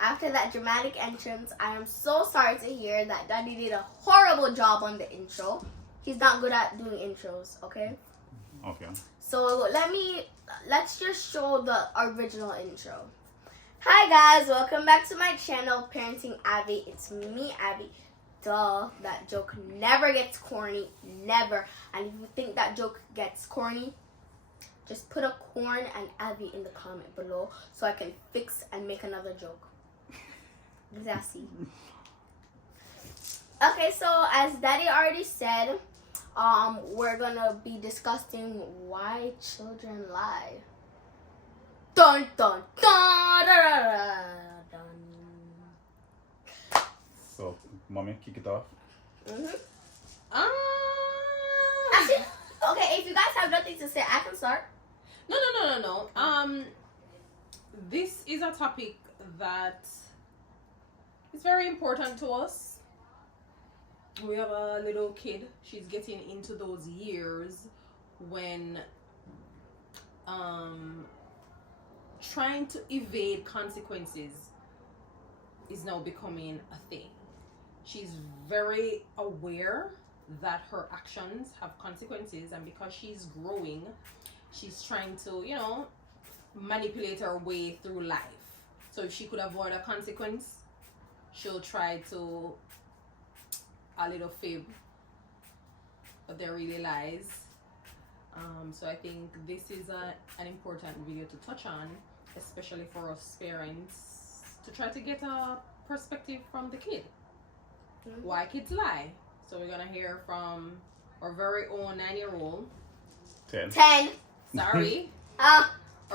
after that dramatic entrance, I am so sorry to hear that Daddy did a horrible job on the intro. He's not good at doing intros, okay? Okay. So let's just show the original intro. Hi guys, welcome back to my channel, Parenting Abby. It's me, Abby. Duh, that joke never gets corny, never. And if you think that joke gets corny, just put a corn and Abby in the comment below so I can fix and make another joke. Sassy. Okay, so as Daddy already said, we're gonna be discussing why children lie. Dun dun dun dun dun dun. So, mommy, kick it off. Actually, okay, if you guys have nothing to say, I can start. No. This is a topic that is very important to us. We have a little kid. She's getting into those years when trying to evade consequences is now becoming a thing. She's very aware that her actions have consequences, and because she's growing, she's trying to, manipulate her way through life. So if she could avoid a consequence, she'll try to a little fib, but they're really lies. So I think this is an important video to touch on, especially for us parents, to try to get a perspective from the kid. Why kids lie. So we're gonna hear from our very own 9-year-old. 10. Sorry. Our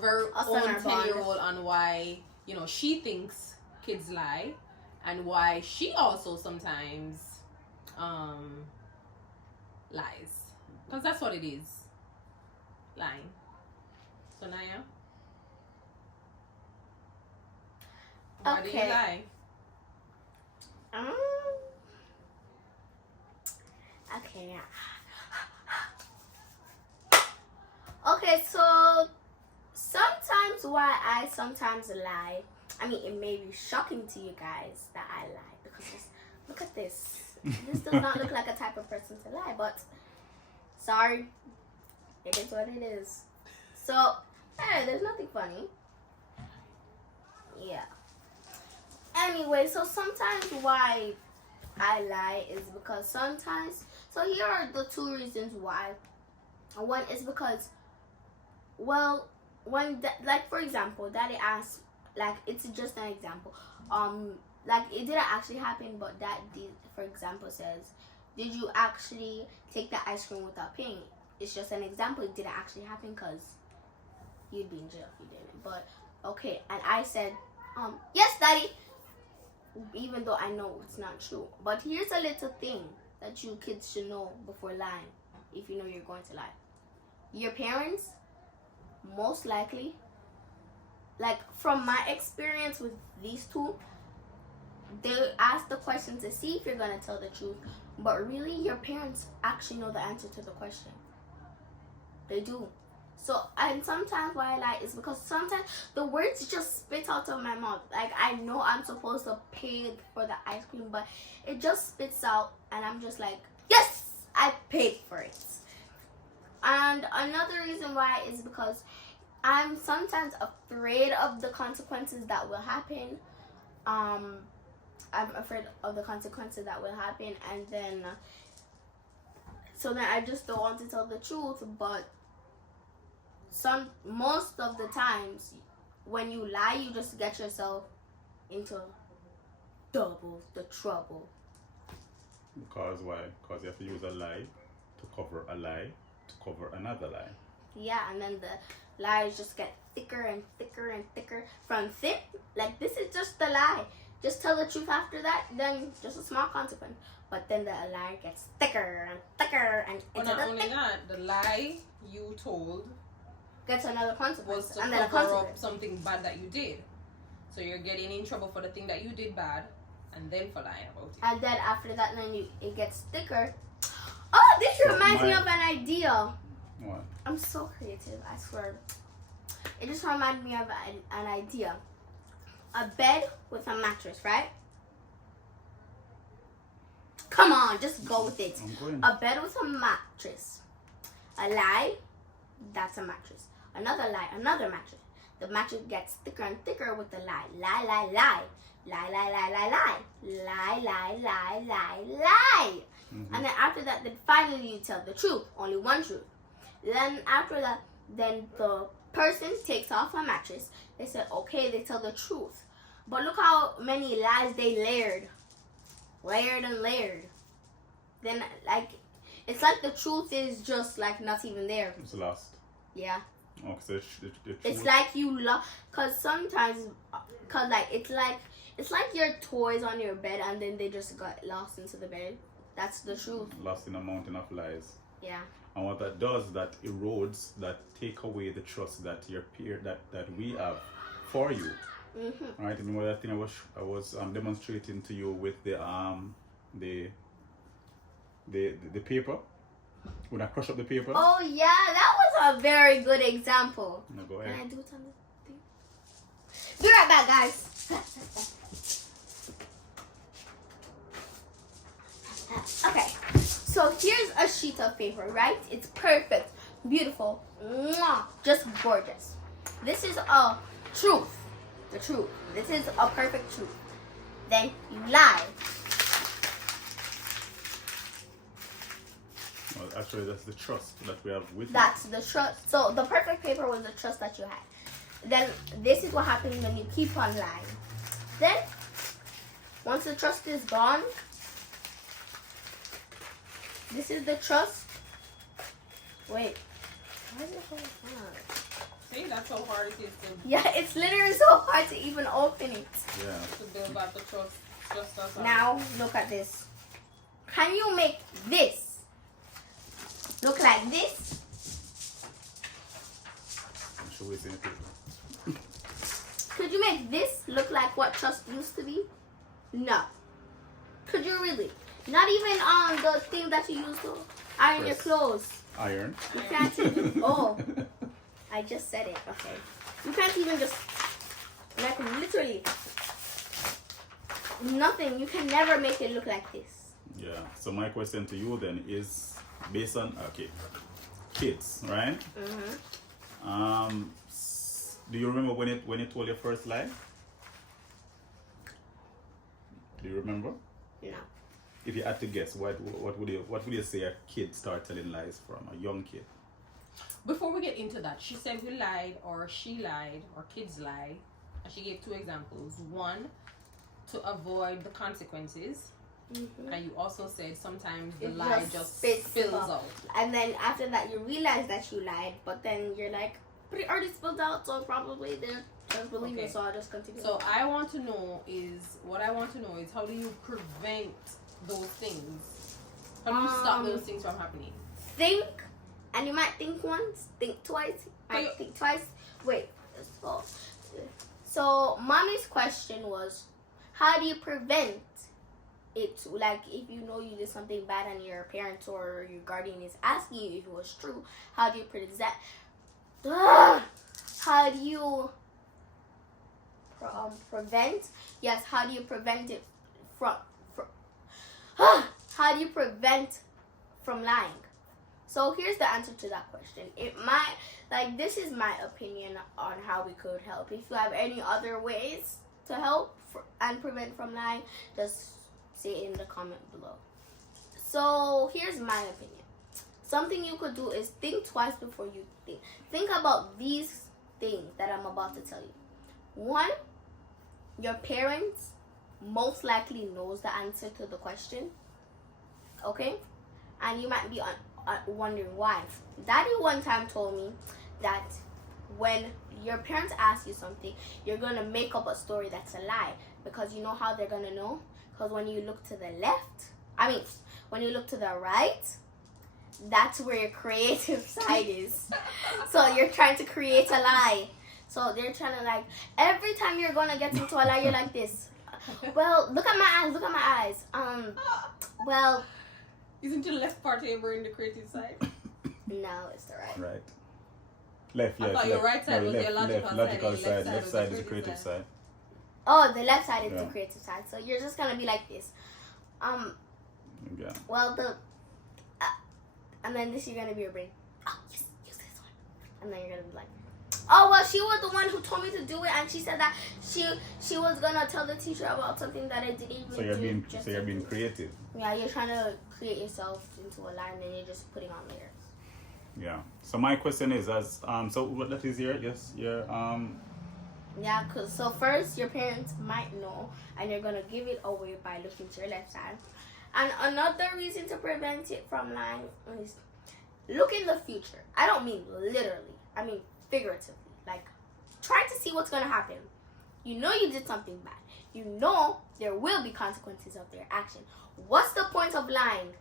very own 10-year-old on why, she thinks kids lie, and why she also sometimes lies. Because that's what it is. Lying. So Naya? Why do you lie? Okay. Okay, so sometimes why I sometimes lie. I mean, it may be shocking to you guys that I lie because look at this. This does not look like a type of person to lie, but sorry, it is what it is. So, hey, there's nothing funny. Yeah. Anyway, so sometimes why I lie is because sometimes, so here are the two reasons why. One is because, well, when, like for example, Daddy asked, like it's just an example, like it didn't actually happen, but Dad did, for example, says, did you actually take the ice cream without paying? It's just an example. It didn't actually happen because you'd be in jail if you didn't. But okay, and I said, yes, Daddy, even though I know it's not true. But here's a little thing that you kids should know before lying, if you know you're going to lie. Your parents, most likely, like from my experience with these two, they ask the question to see if you're going to tell the truth, but really your parents actually know the answer to the question. They do. So, and sometimes why I lie is because sometimes the words just spit out of my mouth. Like, I know I'm supposed to pay for the ice cream, but it just spits out, and I'm just like, yes, I paid for it. And another reason why is because I'm sometimes afraid of the consequences that will happen. I'm afraid of the consequences that will happen, and then so then I just don't want to tell the truth. But most of the times when you lie, you just get yourself into double the trouble. Because why? Because you have to use a lie to cover a lie to cover another lie. Yeah, and then the lies just get thicker and thicker and thicker. From thin, like this is just the lie. Just tell the truth after that, then just a small consequence. But then the lie gets thicker and thicker and Well, not only that, the lie you told gets another consequence. was to And then a cover up consequence. something bad that you did. So you're getting in trouble for the thing that you did bad, and then for lying about it. And then after that, then it gets thicker. Oh, this reminds me of an idea. What? I'm so creative, I swear. It just reminded me of an idea. a bed with a mattress, right? Come on, just go with it. I'm going. A bed with a mattress. A lie, that's a mattress. Another lie, another mattress. The mattress gets thicker and thicker with the lie. Lie, lie, lie. Lie, lie, lie, lie, lie. Lie, lie, lie, lie, lie. Mm-hmm. And then after that, then finally you tell the truth. Only one truth. Then after that, then the person takes off a mattress. They said, okay, they tell the truth. But look how many lies they layered. Layered and layered. Then, like, it's like the truth is just, like, not even there. It's lost. Yeah. Oh, so the truth. It's like you lost, cause sometimes, cause like it's like your toys on your bed and then they just got lost into the bed. That's the truth. Lost in a mountain of lies. Yeah. And what that does, that erodes, that take away the trust that your peer, that we have for you. Mm-hmm. Right? Remember that thing I was demonstrating to you with the paper. When I crush up the paper. Oh yeah, that was a very good example. No, go Can ahead. I do it on the thing? Be right back, guys. Okay, so here's a sheet of paper, right? It's perfect, beautiful, mwah, just gorgeous. This is a truth, the truth. This is a perfect truth. Then you lie. Well, actually, that's the trust that we have with That's the trust. So the perfect paper was the trust that you had. Then this is what happens when you keep on lying. Then, once the trust is gone, this is the trust. Wait. Why is it so hard? See, that's how hard it is to, Yeah, it's literally so hard to even open it. Yeah. to build back the trust. Just as Now, look at this. Can you make this look like this? Should we see the paper? Could you make this look like what trust used to be? No. Could you really? Not even on the thing that you use to iron your Press. clothes. Iron. You can't even. Oh, I just said it. Okay. You can't even just, like, literally nothing. You can never make it look like this. Yeah. So my question to you then is based on kids, right? Mm-hmm. Do you remember when you told your first lie? Do you remember? No. If you had to guess, what would you say a kid start telling lies from, a young kid? Before we get into that, she said we lied, or she lied, or kids lie, and she gave two examples. One, to avoid the consequences, Mm-hmm. and you also said sometimes the It lie just just spits spills out. out. And then after that, you realize that you lied, but then you're like, but it already spilled out, so probably they don't believe Okay. it, so I'll just continue. So I want to know is how do you prevent those things? How do you stop those things from happening? Think, and you might think once, think twice, might think twice. Wait, so mommy's question was, how do you prevent it? Like, if you know you did something bad and your parents or your guardian is asking you if it was true, how do you prevent that? How do you prevent? Yes, how do you prevent it from how do you prevent from lying? So here's the answer to that question. It might, like, this is my opinion on how we could help. If you have any other ways to help and prevent from lying, just say it in the comment below. So here's my opinion. Something you could do is think twice before you think. Think about these things that I'm about to tell you. One, your parents most likely knows the answer to the question. Okay? And you might be wondering why. Daddy one time told me that when your parents ask you something, you're going to make up a story that's a lie. Because you know how they're going to know? Because when you look to the left, when you look to the right, that's where your creative side is. So you're trying to create a lie. So they're trying to, like, every time you're going to get into a lie, you're like this. Well, look at my eyes. Well, Isn't your left part of your brain the creative side? no, it's the right. Right. Left, I yes. thought your right side was your logical side, logical and your side. left Left side side was is the creative side. Oh, the left side is Yeah. the creative side. So you're just gonna be like this. Yeah. Well, and then this you're gonna be your brain. Oh, use this one. And then you're gonna be like, oh well, she was the one who told me to do it, and she said that she was gonna tell the teacher about something that I didn't even So you're do. being creative. Yeah, you're trying to create yourself into a line, and you're just putting on layers. Yeah. So my question is, so what that is your Yeah, cause so first your parents might know, and you're gonna give it away by looking to your left side. And another reason to prevent it from lying is look in the future. I don't mean literally. I mean figuratively. Like, try to see what's gonna happen. You know you did something bad. You know there will be consequences of their action. What's the point of lying?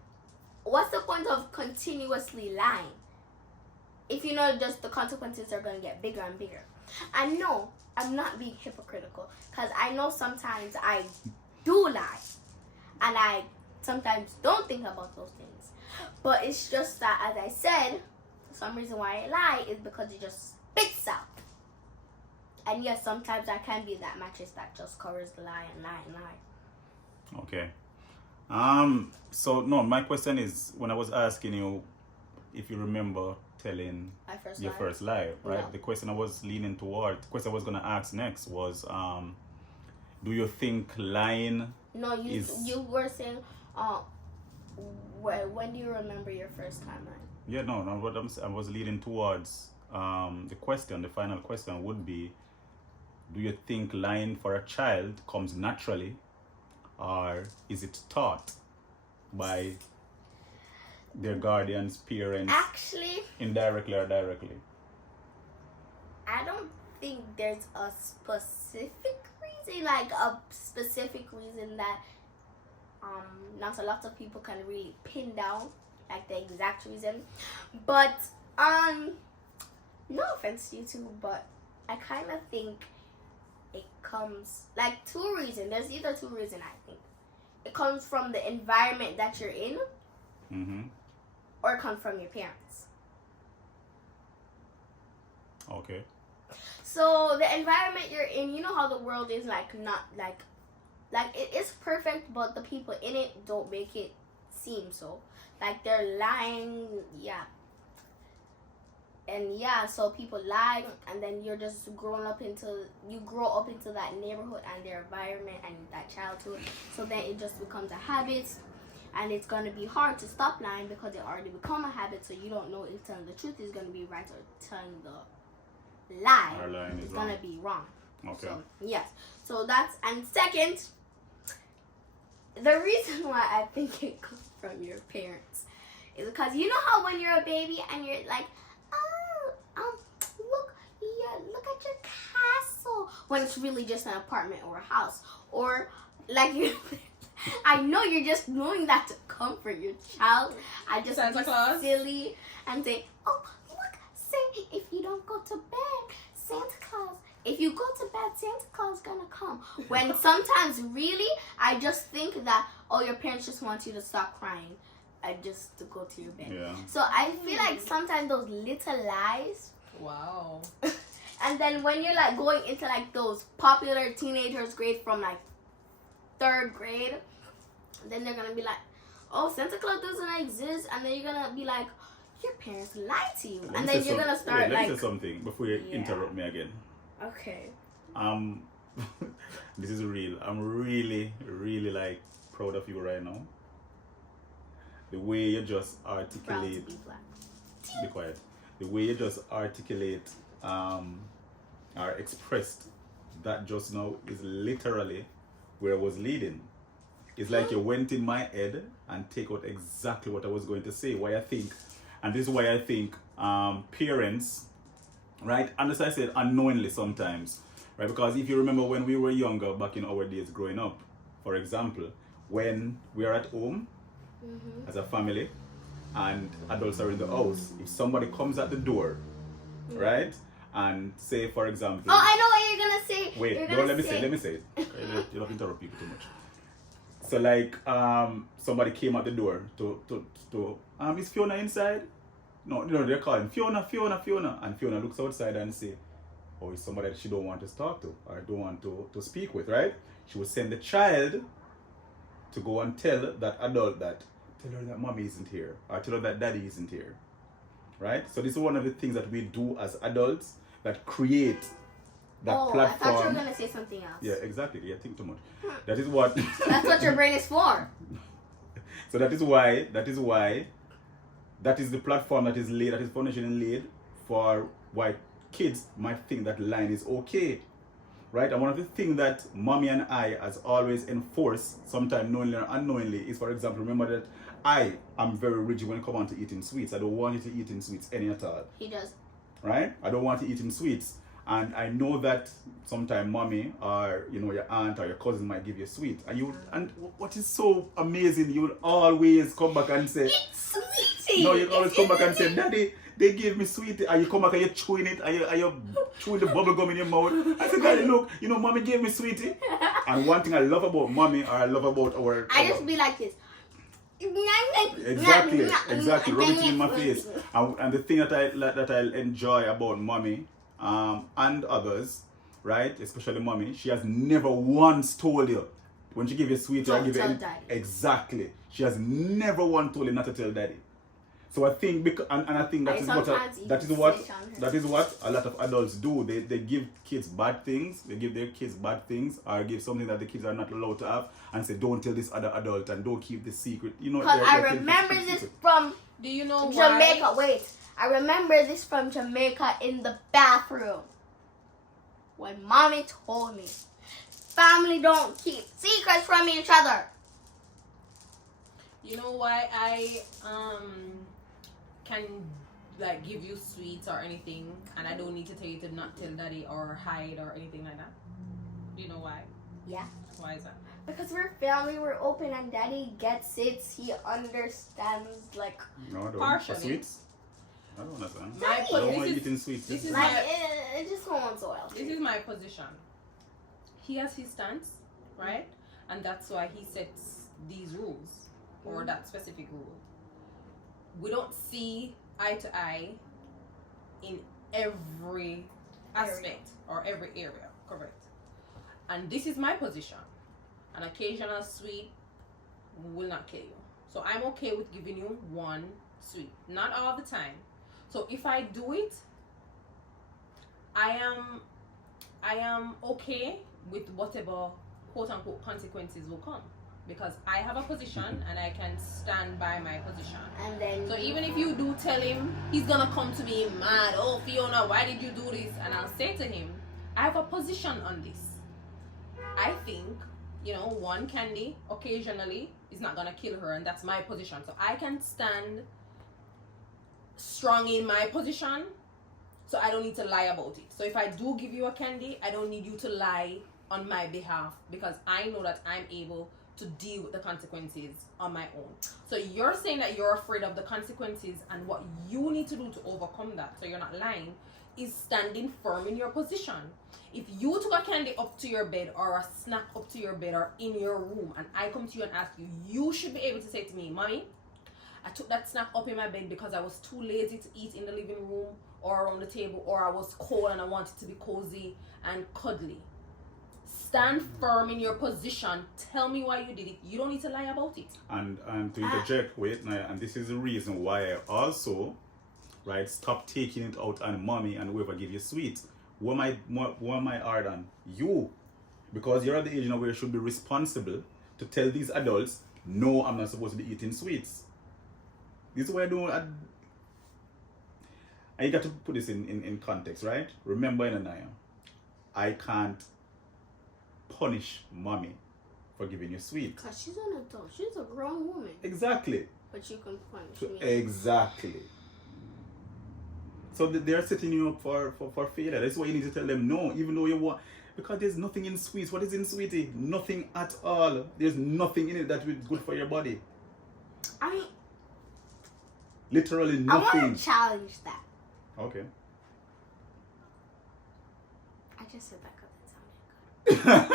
What's the point of continuously lying? If you know just the consequences are gonna get bigger and bigger. I know I'm not being hypocritical, because I know sometimes I do lie, and I sometimes don't think about those things. But it's just that, as I said, some reason why I lie is because it just spits out. And yes, sometimes I can be that mattress that just covers the lie and lie and lie. Okay. So no, my question is, when I was asking you if you remember telling your first lie, right? No. The question I was leaning toward, the question I was gonna ask next was, do you think lying? No, you were saying, when do you remember your first time lying? Yeah, no. What I was leading towards, the question, the final question would be, do you think lying for a child comes naturally, or is it taught by their guardians, parents, Actually, indirectly or directly? I don't think there's a specific reason, like a specific reason that not a lot of people can really pin down, like the exact reason. But no offense to you two, but I kind of think it comes like two reasons. There's either two reasons. I think it comes from the environment that you're in, Mm-hmm. or it comes from your parents. Okay. So the environment you're in, you know how the world is not like it is perfect, but the people in it don't make it seem so. Like they're lying, yeah. And yeah, so people lie, and then you're just you grow up into that neighborhood and their environment and that childhood. So then it just becomes a habit, and it's gonna be hard to stop lying because it already become a habit. So you don't know if telling the truth is gonna be right or telling the lie Our line is is wrong. gonna be wrong. Okay. So yes, so that's, and second, the reason why I think it comes from your parents is because you know how when you're a baby and you're like, look at your castle, when it's really just an apartment or a house, or like you. I know you're just doing that to comfort your child. I just Santa be Claus? silly and say, oh look, say if you don't go to bed, Santa Claus. If you go to bed, Santa Claus is gonna come. When sometimes really, I just think that, oh, your parents just want you to stop crying and just to go to your bed. Yeah. So I feel like sometimes those little lies, Wow. and then when you're like going into like those popular teenagers grade from like 3rd grade, then they're gonna be like, oh, Santa Claus doesn't exist, and then you're gonna be like, your parents lied to you, and then you're gonna start let me like, say something before you Yeah. interrupt me again. okay, This is real. I'm really, really like proud of you right now. The way you just proud to articulate, be black. be quiet. The way you just articulate, or expressed that just now is literally where I was leading. It's like you went in my head and take out exactly what I was going to say. Why I think, and this is why I think parents, right? And as I said, unknowingly sometimes, right? Because if you remember when we were younger, back in our days growing up, for example, when we are at home as a family and adults are in the house, if somebody comes at the door, right? And say, for example, Oh, I know what you're gonna say. wait, You're no, gonna let me say it. You don't interrupt people too much. So like, somebody came at the door to is Fiona inside? No, they're calling Fiona, and Fiona looks outside and say, or is somebody that she don't want to talk to or don't want to speak with, right? She would send the child to go and tell that adult that, tell her that mommy isn't here, or tell her that daddy isn't here, right? So this is one of the things that we do as adults that create that platform. I thought you were going to say something else. Yeah, exactly. Yeah, think too much. That is what... That's what your brain is for. So that is why that is the platform that is laid, that is foundation laid for why kids might think that line is okay, right? And one of the things that mommy and I has always enforced, sometimes knowingly or unknowingly, is, for example, remember that I am very rigid when it comes on to eating sweets. I don't want you to eat in sweets any at all. He does. Right? I don't want to eat in sweets. And I know that sometimes mommy or your aunt or your cousin might give you a sweet. And what is so amazing, you will always come back and say, it's sweetie. No, you always come back and say, Daddy, they gave me sweetie. And you come back and you're chewing it, and you're chewing the bubble gum in your mouth. I said, Daddy, look, mommy gave me sweetie. And one thing I love about mommy, or I love about I just be like this. Exactly, rub it in my face. And the thing that I enjoy about mommy, and others, right, especially mommy, she has never once told you when she give you a sweet, I give you daddy. Exactly. She has never once told you not to tell daddy. So I think and I think that is what a lot of adults do. They give kids bad things. They give their kids bad things, or give something that the kids are not allowed to have, and say, don't tell this other adult and don't keep the secret. Because I remember this from Jamaica. Why? Wait, I remember this from Jamaica in the bathroom when mommy told me, family don't keep secrets from each other. You know why I can give you sweets or anything, and I don't need to tell you to not tell daddy or hide or anything like that? Do you know why? Yeah. Why is that? Because we're family, we're open, and daddy gets it. He understands, No, I don't. Partially. For sweets? I don't understand. Daddy, I don't want eating sweets. This is it just won't so well. This is my position. He has his stance, right? And that's why he sets these rules, or that specific rule. We don't see eye to eye in every aspect or every area, correct? And this is my position. An occasional sweet will not kill you. So I'm okay with giving you one sweet. Not all the time. So if I do it, I am okay with whatever quote unquote consequences will come. Because I have a position and I can stand by my position. And then, so even if you do tell him, he's gonna come to me mad. Oh, Fiona, why did you do this? And I'll say to him, I have a position on this. I think, one candy occasionally is not gonna kill her, and that's my position. So I can stand strong in my position, so I don't need to lie about it. So if I do give you a candy, I don't need you to lie on my behalf, because I know that I'm able to deal with the consequences on my own. So you're saying that you're afraid of the consequences, and what you need to do to overcome that, so you're not lying, is standing firm in your position. If you took a candy up to your bed, or a snack up to your bed, or in your room, and I come to you and ask you, you should be able to say to me, Mommy, I took that snack up in my bed because I was too lazy to eat in the living room or around the table, or I was cold and I wanted to be cozy and cuddly. Stand firm in your position. Tell me why you did it. You don't need to lie about it. And to interject, wait, and this is the reason why I also, right, stop taking it out on mommy and whoever give you sweets. Who am I hard on? You. Because you're at the age now where you should be responsible to tell these adults, no, I'm not supposed to be eating sweets. This is why and you got to put this in context, right? Remember, I can't punish mommy for giving you sweets. Because she's an adult. She's a grown woman. Exactly. But you can punish me. Exactly. So they're setting you up for failure. That's why you need to tell them no, even though you want. Because there's nothing in sweets. What is in sweetie? Nothing at all. There's nothing in it that is good for your body. I mean, literally nothing. I want to challenge that. Okay. I just said that because it sounded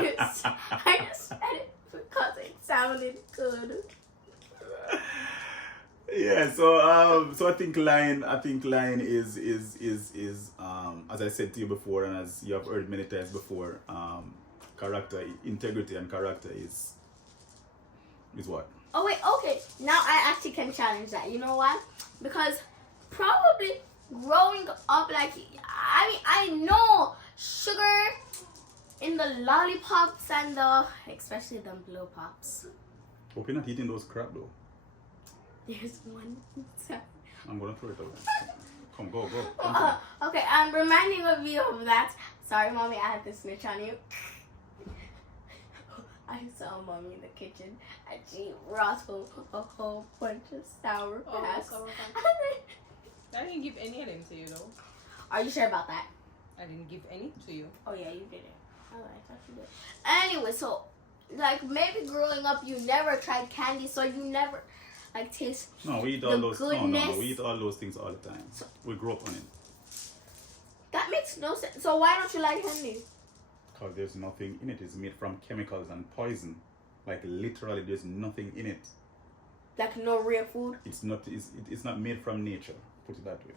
good. I'm sorry. I just said it because it sounded good. Yeah, so I think line is as I said to you before, and as you have heard many times before, character, integrity, and character is what? Oh wait, okay. Now I actually can challenge that. You know why? Because probably growing up, like I know sugar in the lollipops and especially the blow pops. Hope you're not eating those crap though. There's one. I'm gonna throw it away. Come, go. Come. Okay, I'm reminding of you of that. Sorry, mommy, I had to snitch on you. I saw mommy in the kitchen and she brought home a whole bunch of sour packs. I didn't give any of them to you though. Are you sure about that? I didn't give any to you. Oh yeah, you did it. Oh, I thought you did. Anyway, so like maybe growing up you never tried candy, so you never like taste. No, we eat all those. No, we eat all those things all the time. We grew up on it. That makes no sense. So why don't you like candy? Because there's nothing in it. It's made from chemicals and poison. Like literally, there's nothing in it. Like no real food. It's not. It's not made from nature. Put it that way.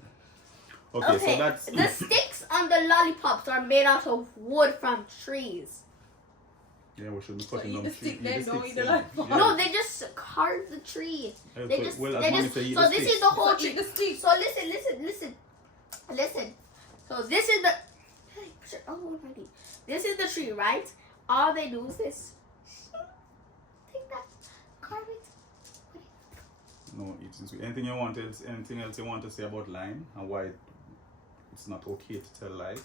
Okay, so that's the sticks on the lollipops are made out of wood from trees. Yeah, we should be cutting eat down the stick then, don't sticks, eat the yeah. lollipop. Yeah. No, they just carve the tree. They just. Well, as They long just. as they eat So the this sticks. is the whole So eat tree. the sticks. So listen. So this is the. Oh, already. This is the tree, right? All they do is this. Take that, carve it. No, it's anything you want else. Anything else you want to say about lying and why it's not okay to tell lies?